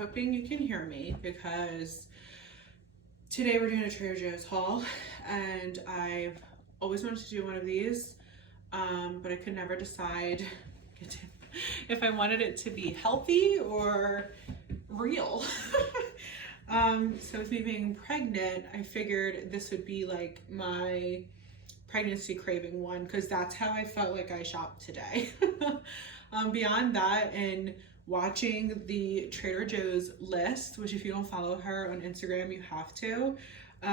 hoping you can hear me because today we're doing a Trader Joe's haul, and I've always wanted to do one of these, but I could never decide if I wanted it to be healthy or real. So with me being pregnant, I figured this would be like my pregnancy craving one, because that's how I felt like I shopped today. Beyond that, and watching the Trader Joe's list, which if you don't follow her on Instagram, you have to,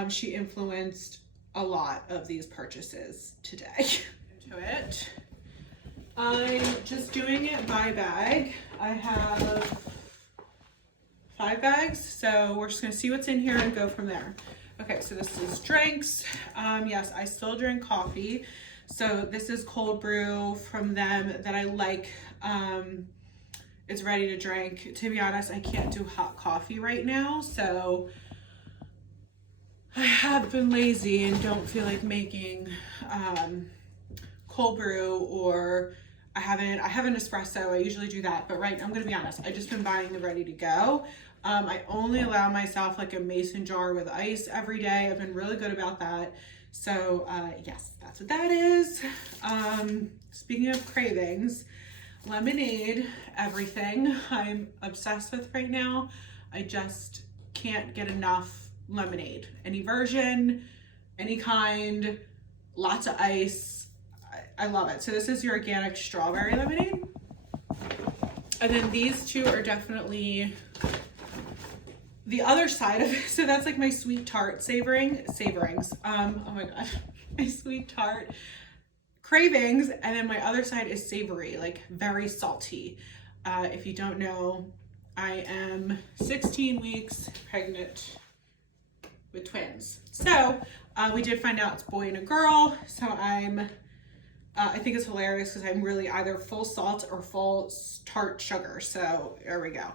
she influenced a lot of these purchases today. Into it. I'm just doing it by bag. I have 5 bags, so we're just gonna see what's in here and go from there. Okay, so this is drinks. Yes, I still drink coffee. So this is cold brew from them that I like. It's ready to drink. To be honest, I can't do hot coffee right now, so I have been lazy and don't feel like making cold brew, or I have an espresso. I usually do that, but right, I'm gonna be honest, I just been buying the ready to go. I only allow myself like a mason jar with ice every day. I've been really good about that. So yes, that's what that is. Speaking of cravings, lemonade, everything I'm obsessed with right now. I just can't get enough lemonade. Any version, any kind, lots of ice. I love it. So this is your organic strawberry lemonade. And then these two are definitely the other side of it. So that's like my sweet tart savorings. Oh my God, my sweet tart cravings. And then my other side is savory, like very salty. If you don't know, I am 16 weeks pregnant with twins. So we did find out it's a boy and a girl. So I think it's hilarious because I'm really either full salt or full tart sugar. So there we go.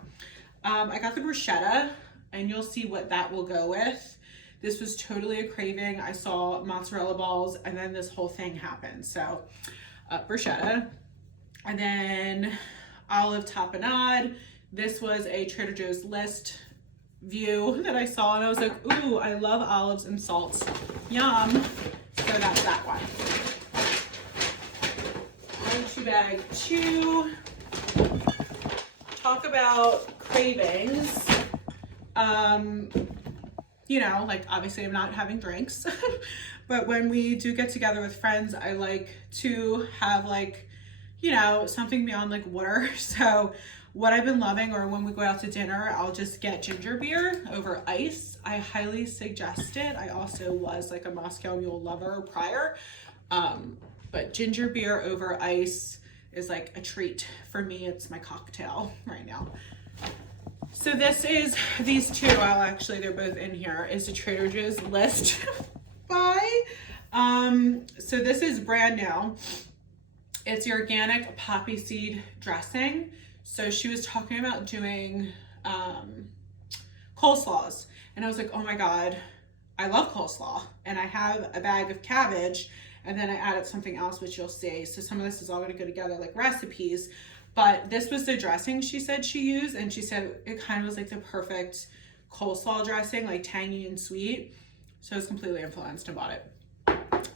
I got the bruschetta, and you'll see what that will go with. This was totally a craving. I saw mozzarella balls and then this whole thing happened. So bruschetta, and then olive tapenade. This was a Trader Joe's list view that I saw, and I was like, ooh, I love olives and salts. Yum. So that's that one. Go to bag 2. Talk about cravings. You know, like obviously I'm not having drinks, but when we do get together with friends, I like to have like, you know, something beyond like water. So what I've been loving, or when we go out to dinner, I'll just get ginger beer over ice. I highly suggest it. I also was like a Moscow Mule lover prior, but ginger beer over ice is like a treat for me. It's my cocktail right now. So this is, these two, they're both in here, is the Trader Joe's list buy. So this is brand new. It's the organic poppy seed dressing. So she was talking about doing coleslaws, and I was like, oh my God, I love coleslaw. And I have a bag of cabbage, and then I added something else, which you'll see. So some of this is all gonna go together like recipes. But this was the dressing she said she used, and she said it kind of was like the perfect coleslaw dressing, like tangy and sweet. So I was completely influenced and bought it.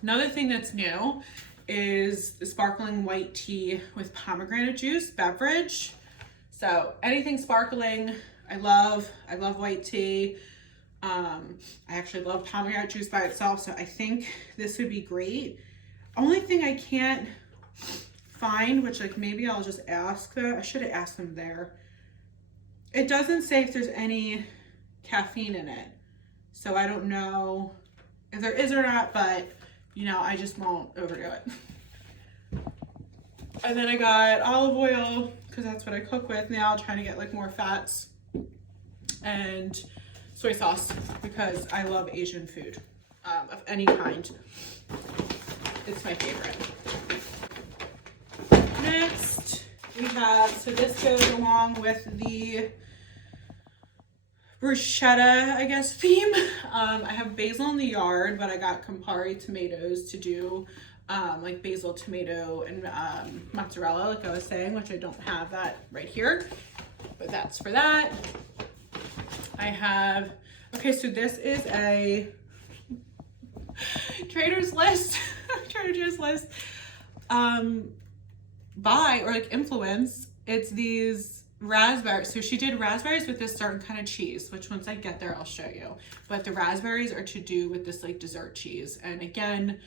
Another thing that's new is the sparkling white tea with pomegranate juice beverage. So anything sparkling, I love white tea. I actually love pomegranate juice by itself, so I think this would be great. Only thing I can't find, which like maybe I'll just ask them. I should have asked them there. It doesn't say if there's any caffeine in it, so I don't know if there is or not, but you know, I just won't overdo it. And then I got olive oil, because that's what I cook with now, trying to get like more fats, and soy sauce, because I love Asian food of any kind. It's my favorite. Next, we have, so this goes along with the bruschetta, I guess, theme. I have basil in the yard, but I got Campari tomatoes to do like basil, tomato, and mozzarella, like I was saying, which I don't have that right here, but that's for that. I have, okay, so this is a Trader's List, Trader Joe's list, buy or like influence. It's these raspberries. So she did raspberries with this certain kind of cheese, which once I get there, I'll show you. But the raspberries are to do with this like dessert cheese. And again,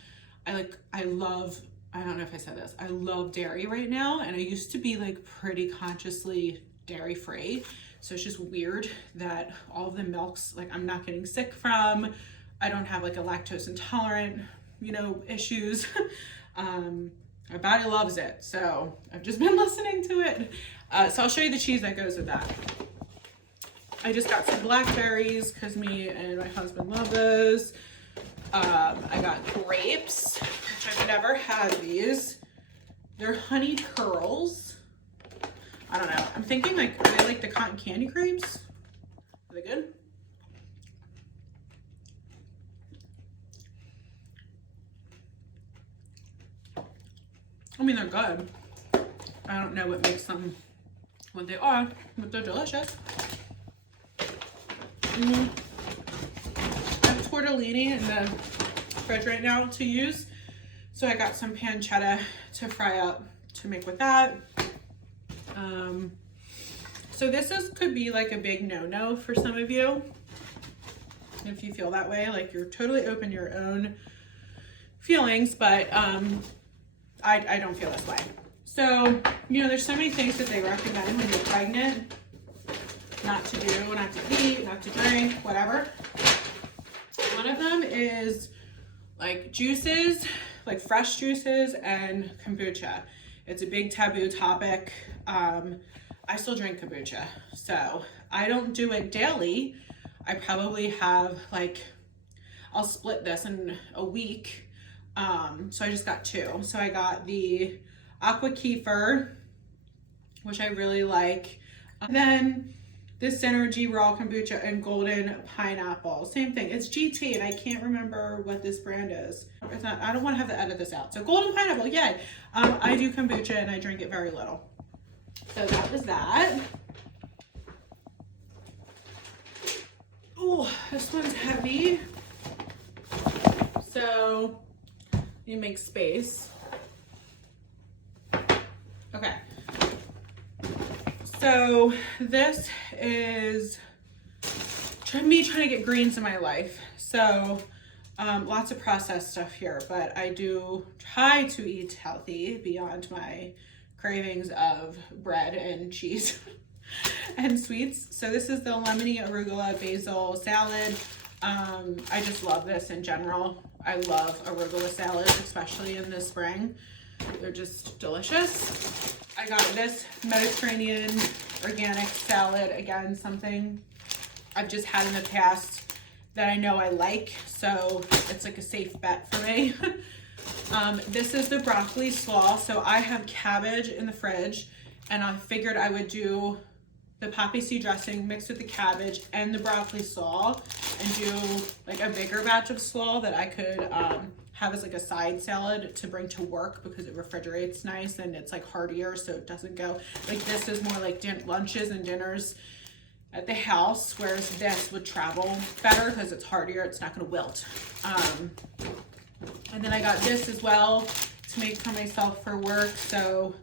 I love, I don't know if I said this, I love dairy right now. And I used to be like pretty consciously dairy free. So it's just weird that all of the milks, like I'm not getting sick from, I don't have like a lactose intolerant, you know, issues. My body loves it. So I've just been listening to it. So I'll show you the cheese that goes with that. I just got some blackberries because me and my husband love those. I got grapes, which I've never had these. They're honeyed curls. I don't know. I'm thinking like, are they like the cotton candy grapes? Are they good? I mean, they're good. I don't know what makes them what they are, but they're delicious. I have tortellini in the fridge right now to use. So I got some pancetta to fry up to make with that. So this could be like a big no-no for some of you. If you feel that way, like you're totally open to your own feelings, but I don't feel this way. So, you know, there's so many things that they recommend when you're pregnant, not to do, not to eat, not to drink, whatever. One of them is like juices, like fresh juices and kombucha. It's a big taboo topic. I still drink kombucha, so I don't do it daily. I probably have like, I'll split this in a week. So I just got two. So I got the aqua kefir, which I really like. Then this Synergy raw kombucha and golden pineapple. Same thing. It's GT, and I can't remember what this brand is. It's not. I don't want to have to edit this out. So golden pineapple, yay. I do kombucha and I drink it very little. So that was that. Oh, this one's heavy. So you make space. Okay. So this is me trying to get greens in my life. So lots of processed stuff here, but I do try to eat healthy beyond my cravings of bread and cheese and sweets. So this is the lemony arugula basil salad. I just love this in general. I love arugula salads, especially in the spring. They're just delicious. I got this Mediterranean organic salad. Again, something I've just had in the past that I know I like. So it's like a safe bet for me. This is the broccoli slaw. So I have cabbage in the fridge, and I figured I would do the poppy seed dressing mixed with the cabbage and the broccoli slaw and do like a bigger batch of slaw that I could have as like a side salad to bring to work because it refrigerates nice and it's like heartier, so it doesn't go like this is more like lunches and dinners at the house, whereas this would travel better because it's heartier, it's not going to wilt. And then I got this as well to make for myself for work. So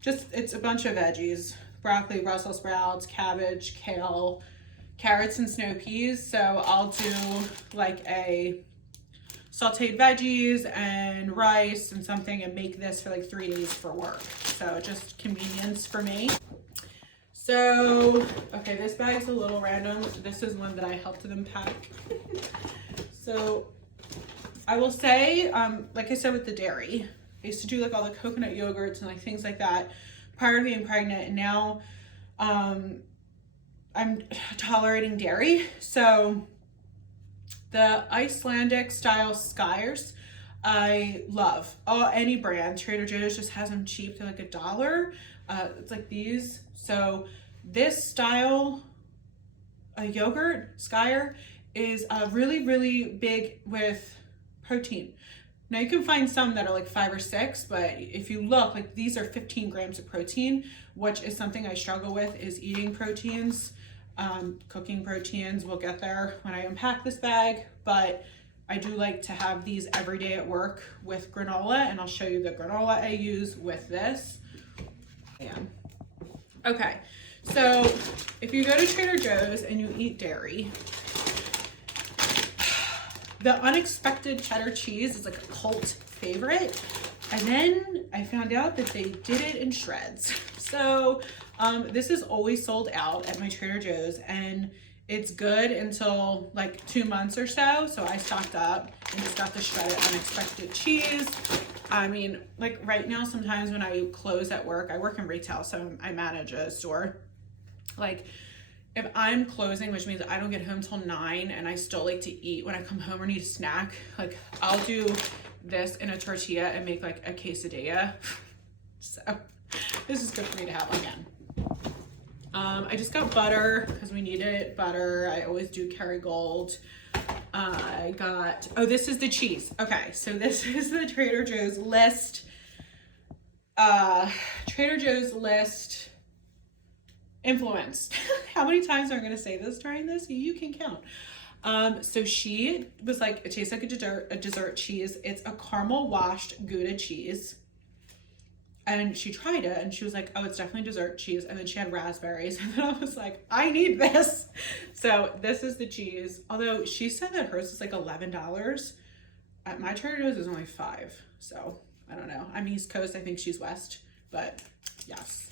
just, it's a bunch of veggies: broccoli, Brussels sprouts, cabbage, kale, carrots, and snow peas. So I'll do like a sauteed veggies and rice and something and make this for like 3 days for work. So just convenience for me. So, okay, this bag's a little random. This is one that I helped them pack. So I will say, like I said with the dairy, I used to do like all the coconut yogurts and like things like that prior to being pregnant, and now I'm tolerating dairy. So the Icelandic style skyrs I love. Any brand. Trader Joe's just has them cheap. They're like $1. It's like these. So this style yogurt skyr is really, really big with protein. Now you can find some that are like 5 or 6, but if you look, like these are 15 grams of protein, which is something I struggle with, is eating proteins. Cooking proteins, we'll get there when I unpack this bag, but I do like to have these every day at work with granola, and I'll show you the granola I use with this. Okay, so if you go to Trader Joe's and you eat dairy, the unexpected cheddar cheese is like a cult favorite. And then I found out that they did it in shreds. So this is always sold out at my Trader Joe's, and it's good until like 2 months or so. So I stocked up and just got the shredded unexpected cheese. I mean, like right now, sometimes when I close at work, I work in retail, so I manage a store. Like if I'm closing, which means I don't get home till 9 and I still like to eat when I come home or need a snack, like I'll do this in a tortilla and make like a quesadilla. So this is good for me to have again. I just got butter because we needed butter. I always do Kerrygold. I got, oh, this is the cheese. Okay, so this is the Trader Joe's list. Trader Joe's list influence. How many times am I going to say this during this? You can count. So she was like, it tastes like a dessert cheese. It's a caramel washed Gouda cheese. And she tried it and she was like, oh, it's definitely dessert cheese. And then she had raspberries. And then I was like, I need this. So this is the cheese. Although she said that hers is like $11. At my Trader Joe's is only $5. So I don't know. I'm East Coast. I think she's West. But yes.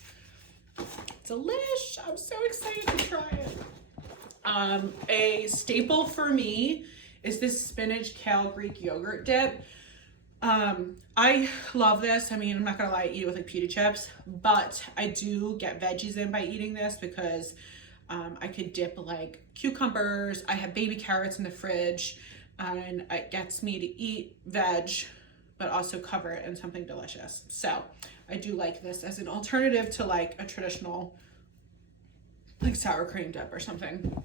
Delish. I'm so excited to try it. A staple for me is this spinach kale Greek yogurt dip. I love this. I mean, I'm not gonna lie, I eat it with like pita chips, but I do get veggies in by eating this because I could dip like cucumbers. I have baby carrots in the fridge, and it gets me to eat veg but also cover it in something delicious. So I do like this as an alternative to like a traditional like sour cream dip or something.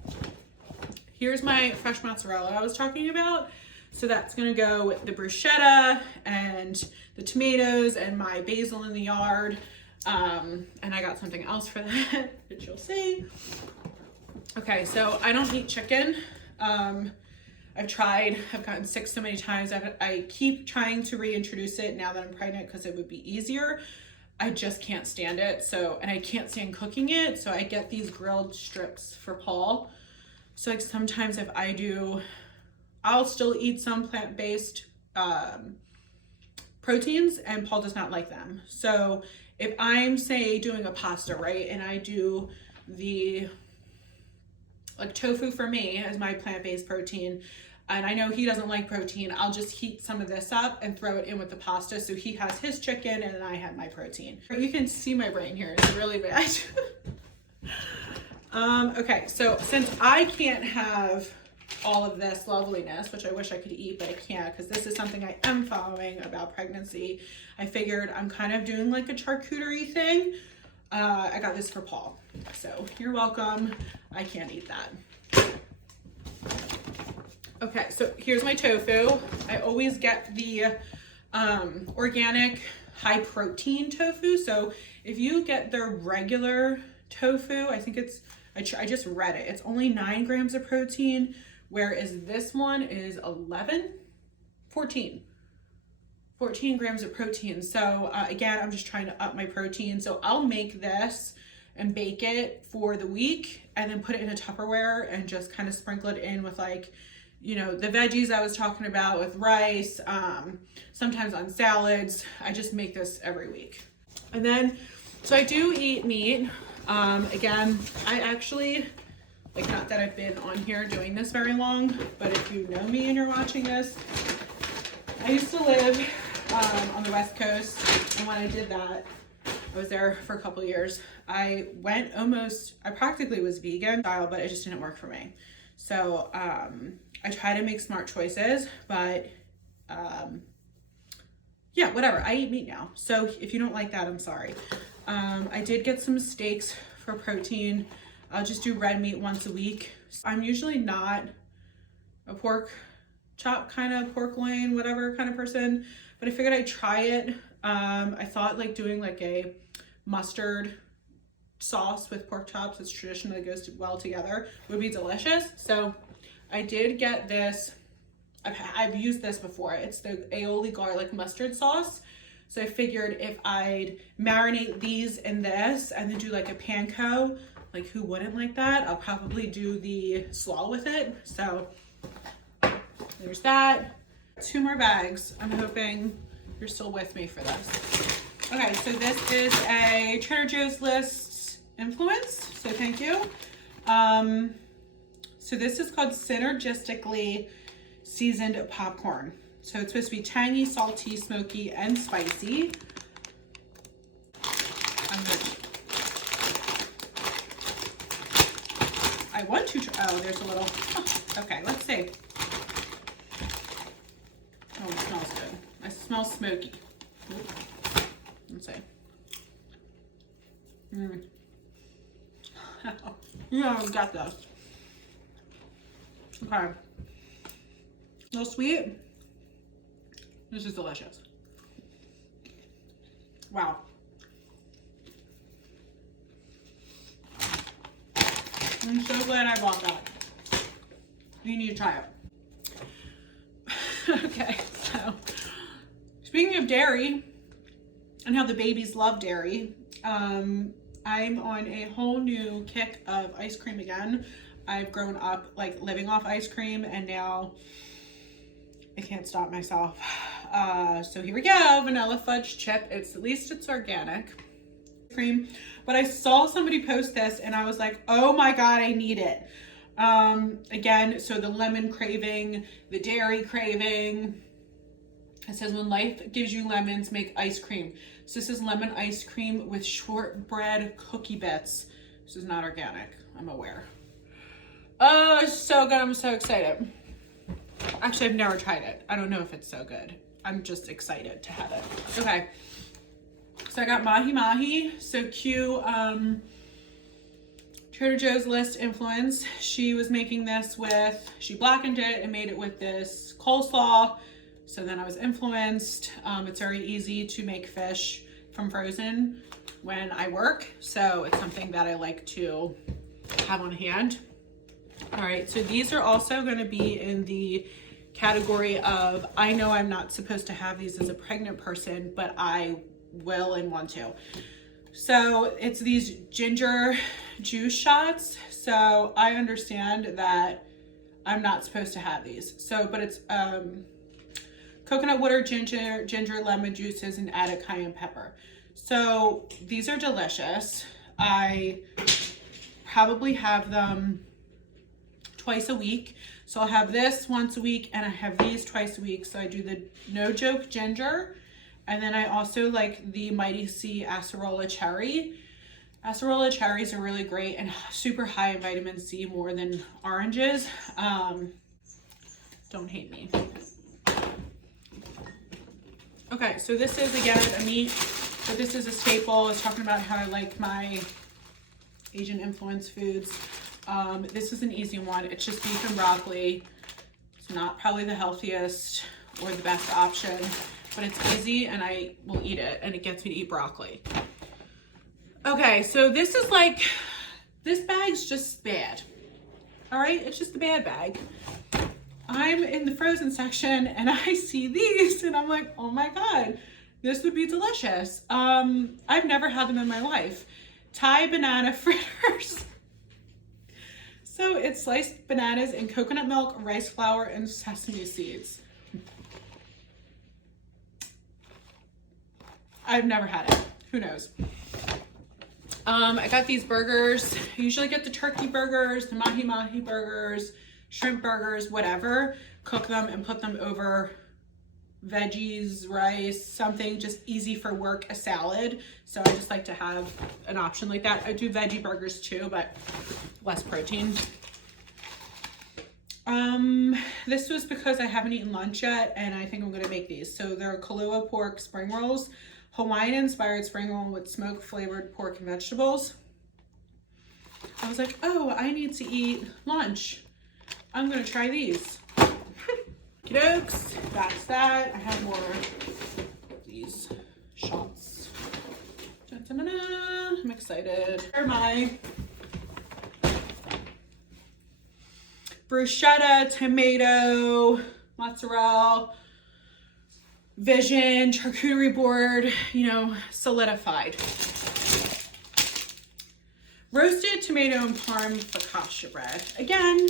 Here's my fresh mozzarella I was talking about. So that's gonna go with the bruschetta and the tomatoes and my basil in the yard. And I got something else for that, which you'll see. Okay, so I don't eat chicken. I've gotten sick so many times. I keep trying to reintroduce it now that I'm pregnant because it would be easier. I just can't stand it. So, and I can't stand cooking it. So I get these grilled strips for Paul. So like sometimes if I do, I'll still eat some plant-based proteins, and Paul does not like them. So if I'm, say, doing a pasta, right, and I do the like tofu for me as my plant-based protein, and I know he doesn't like protein, I'll just heat some of this up and throw it in with the pasta so he has his chicken and then I have my protein. You can see my brain here, it's really bad. Okay, so since I can't have all of this loveliness, which I wish I could eat, but I can't because this is something I am following about pregnancy, I figured I'm kind of doing like a charcuterie thing. I got this for Paul, so you're welcome. I can't eat that. Okay, so here's my tofu. I always get the organic high protein tofu. So if you get their regular tofu, I think it's, I just read it, it's only 9 grams of protein, whereas this one is 14 grams of protein. So again, I'm just trying to up my protein. So I'll make this and bake it for the week and then put it in a Tupperware and just kind of sprinkle it in with like, you know, the veggies I was talking about with rice, sometimes on salads. I just make this every week. And then, so I do eat meat. Again, I actually, like, not that I've been on here doing this very long, but if you know me and you're watching this, I used to live on the West Coast, and when I did that, I was there for a couple of years. I practically was vegan style, but it just didn't work for me. So I try to make smart choices, but yeah, whatever. I eat meat now. So if you don't like that, I'm sorry. I did get some steaks for protein. I'll just do red meat once a week. I'm usually not a pork chop kind of, pork loin, whatever kind of person, but I figured I'd try it. I thought like doing like a mustard sauce with pork chops, it's traditionally goes well together, would be delicious. So I did get this. I've used this before. It's the aioli garlic mustard sauce. So I figured if I'd marinate these in this and then do like a panko, like who wouldn't like that? I'll probably do the slaw with it. So there's that. 2 more bags. I'm hoping you're still with me for this. Okay, so this is a Trader Joe's List influence. So thank you. So this is called Synergistically Seasoned Popcorn. So it's supposed to be tangy, salty, smoky, and spicy. I want to try, oh, there's a little, okay, let's see. Oh, it smells good. It smells smoky. Let's see. Yeah, I've got this. Okay. A little sweet. This is delicious. Wow. I'm so glad I bought that. You need to try it. Okay, so speaking of dairy and how the babies love dairy, I'm on a whole new kick of ice cream again. I've grown up like living off ice cream and now I can't stop myself. So here we go, vanilla fudge chip. At least it's organic cream. But I saw somebody post this and I was like, oh my God, I need it. Again, so the lemon craving, the dairy craving. It says when life gives you lemons, make ice cream. So this is lemon ice cream with shortbread cookie bits. This is not organic, I'm aware. Oh, it's so good, I'm so excited. Actually, I've never tried it. I don't know if it's so good. I'm just excited to have it. Okay. So I got Mahi Mahi, so cute, Trader Joe's List influence. She was making this with, she blackened it and made it with this coleslaw. So then I was influenced. It's very easy to make fish from frozen when I work. So it's something that I like to have on hand. All right, so these are also gonna be in the category of, I know I'm not supposed to have these as a pregnant person, but I will and want to. So it's these ginger juice shots. So I understand that I'm not supposed to have these. So, but it's coconut water, ginger, lemon juices, and added cayenne pepper. So these are delicious. I probably have them twice a week. So I'll have this once a week and I have these twice a week. So I do the No Joke ginger. And then I also like the Mighty C acerola cherry. Acerola cherries are really great and super high in vitamin C, more than oranges. Don't hate me. Okay, so this is again a meat, but this is a staple. I was talking about how I like my Asian influence foods. This is an easy one. It's just beef and broccoli. It's not probably the healthiest or the best option, but it's easy and I will eat it and it gets me to eat broccoli. Okay, so this is like, this bag's just bad. All right, it's just a bad bag. I'm in the frozen section and I see these and I'm like, oh my God, this would be delicious. I've never had them in my life. Thai banana fritters. So it's sliced bananas in coconut milk, rice flour, and sesame seeds. I've never had it. Who knows? I got these burgers. I usually get the turkey burgers, the mahi mahi burgers, shrimp burgers, whatever. Cook them and put them over veggies, rice, something just easy for work, a salad. So I just like to have an option like that. I do veggie burgers too, but less protein. This was because I haven't eaten lunch yet and I think I'm gonna make these. So they're Kahlua pork spring rolls, Hawaiian inspired spring roll with smoke flavored pork and vegetables. I was like, oh, I need to eat lunch. I'm gonna try these. Dokes, that's that. I have more of these shots. I'm excited. Here are my bruschetta, tomato, mozzarella, Vision charcuterie board, you know, solidified. Roasted tomato and parm focaccia bread. Again,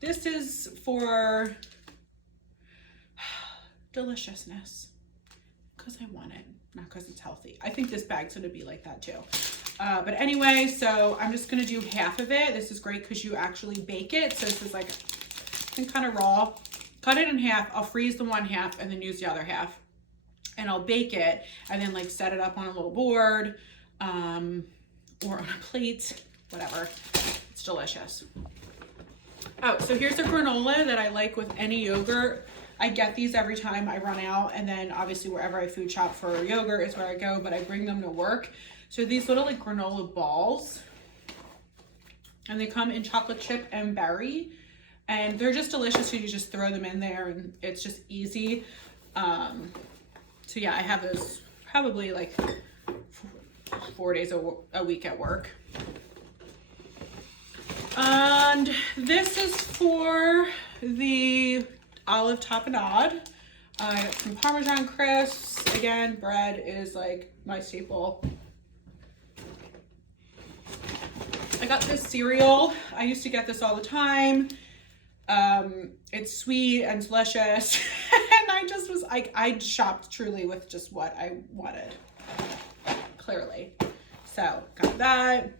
this is for deliciousness, because I want it, not because it's healthy. I think this bag's gonna be like that too. But anyway, so I'm just gonna do half of it. This is great because you actually bake it. So this is like kind of raw. Cut it in half. I'll freeze the one half and then use the other half. And I'll bake it and then like set it up on a little board or on a plate, whatever. It's delicious. Oh, so here's a granola that I like with any yogurt. I get these every time I run out, and then obviously wherever I food shop for yogurt is where I go, but I bring them to work. So these little like granola balls, and they come in chocolate chip and berry, and they're just delicious. So you just throw them in there and it's just easy. So yeah, I have those probably like 4 days a week at work. And this is for the olive tapenade. I got some Parmesan crisps. Again, bread is like my staple. I got this cereal. I used to get this all the time. It's sweet and delicious. And I just was like, I shopped truly with just what I wanted, clearly. So got that.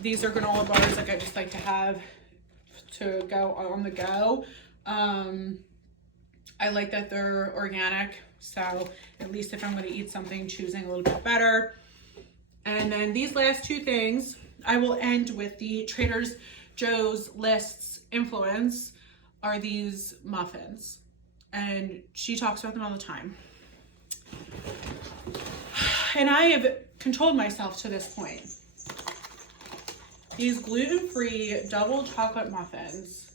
These are granola bars, like I just like to have to go on the go. I like that they're organic, so at least if I'm going to eat something, choosing a little bit better. And then these last two things, I will end with the Trader Joe's Lists influence, are these muffins. And she talks about them all the time. And I have controlled myself to this point. These gluten-free double chocolate muffins.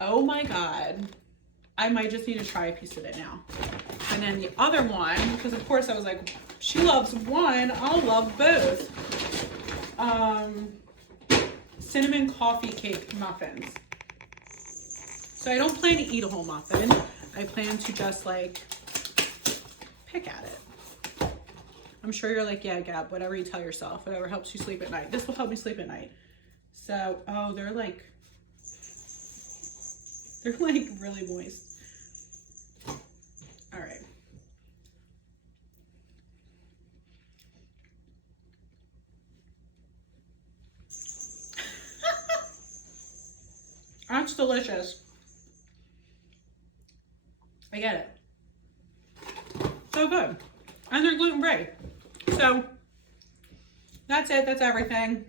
Oh my God. I might just need to try a piece of it now. And then the other one, because of course I was like, she loves one, I'll love both. Cinnamon coffee cake muffins. So I don't plan to eat a whole muffin. I plan to just like pick at it. I'm sure you're like, yeah, Gab, whatever you tell yourself, whatever helps you sleep at night. This will help me sleep at night. So, oh, they're like really moist. All right. That's delicious. I get it. So good. And they're gluten-free. So that's it. That's everything.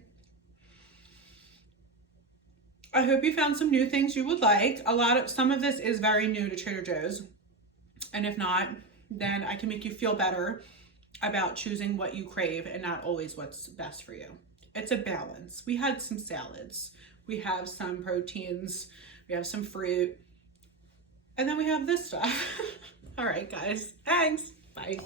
I hope you found some new things you would like. Some of this is very new to Trader Joe's. And if not, then I can make you feel better about choosing what you crave and not always what's best for you. It's a balance. We had some salads. We have some proteins. We have some fruit. And then we have this stuff. All right, guys. Thanks. Bye.